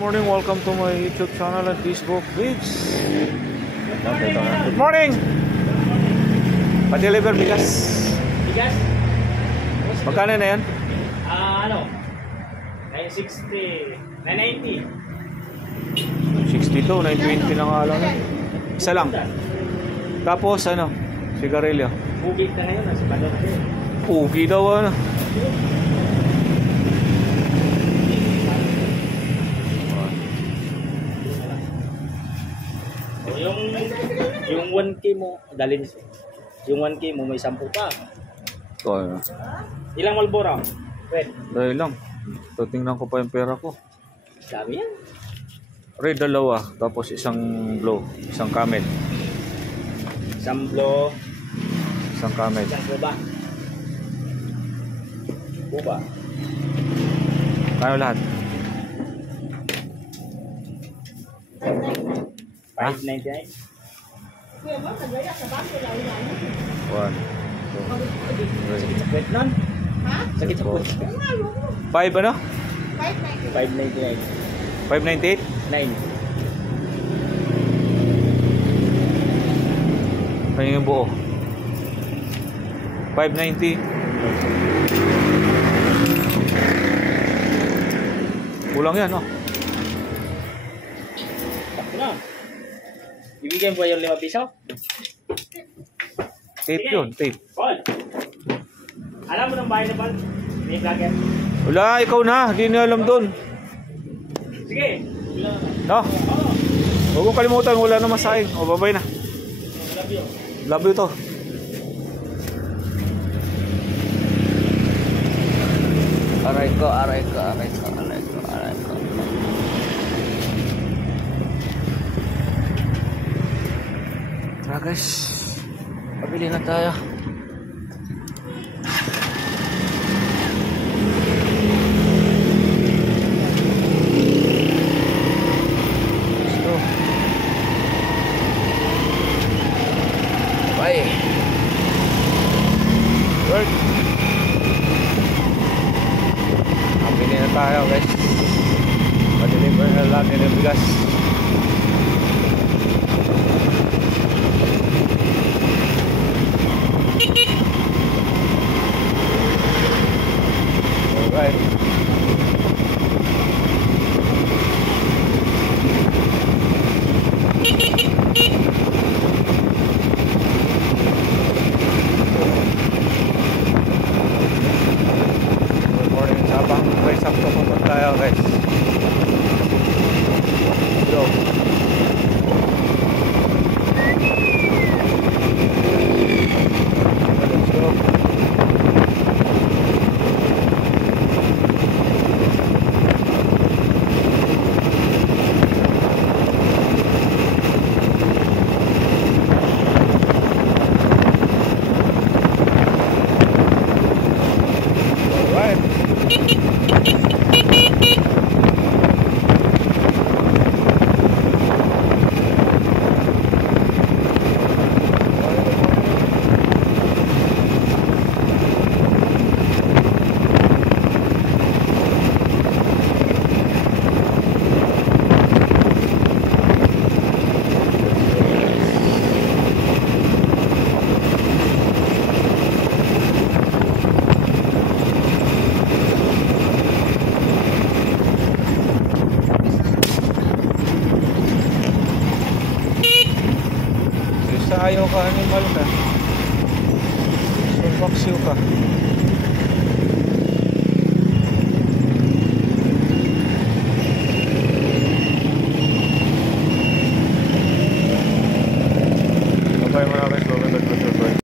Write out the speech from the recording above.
Morning, welcome to my YouTube channel and Facebook page. Good morning! Pa-deliver bigas. Bigas? Magkano na yan? 960, 990. 62, 920 na nga lang. Isa lang. Tapos sigarilyo. Bugit na ngayon, nasa balon na yun. Pugi daw Yung 1K mo, dalhin yung 1K mo may 10 pa. Ito Ilang Marlboro? Red. dahil lang. Ito, tingnan ko pa yung pera ko. Dami yan. Red, dalawa. Tapos isang blow. Isang camel. Isang blow. Isang camel. Isang buba. Buba. Kano lahat? 599. 1, 2, 3. Sakit sa kwet nun? Ha? Sakit sa kwet. 5 ano? 599. 598? 9. Kaya yung buo. 590. Kulang yan, no? Takbo na. Ibigyan mo yung 5 piso? Tape yun, tape. Paul! Alam mo ng bahay na Paul? May vlogger? Wala, ikaw na. Hindi niya alam doon. Sige! No? Huwag mong kalimutan, wala na masahing. O, babay na. Love you. Love you to. Aray ko, aray ko, aray ko, aray ko, aray ko. Tara guys, pabili na tayo. Let's go. Bye. Work. Pabili na tayo guys. Pa-deliver na natin yung bigas. Alright. Good morning sa abang. Guys, sakto po tayo guys. Go. Let's go. Alright. Ayaw ka, animal ka. So, vaccine ka.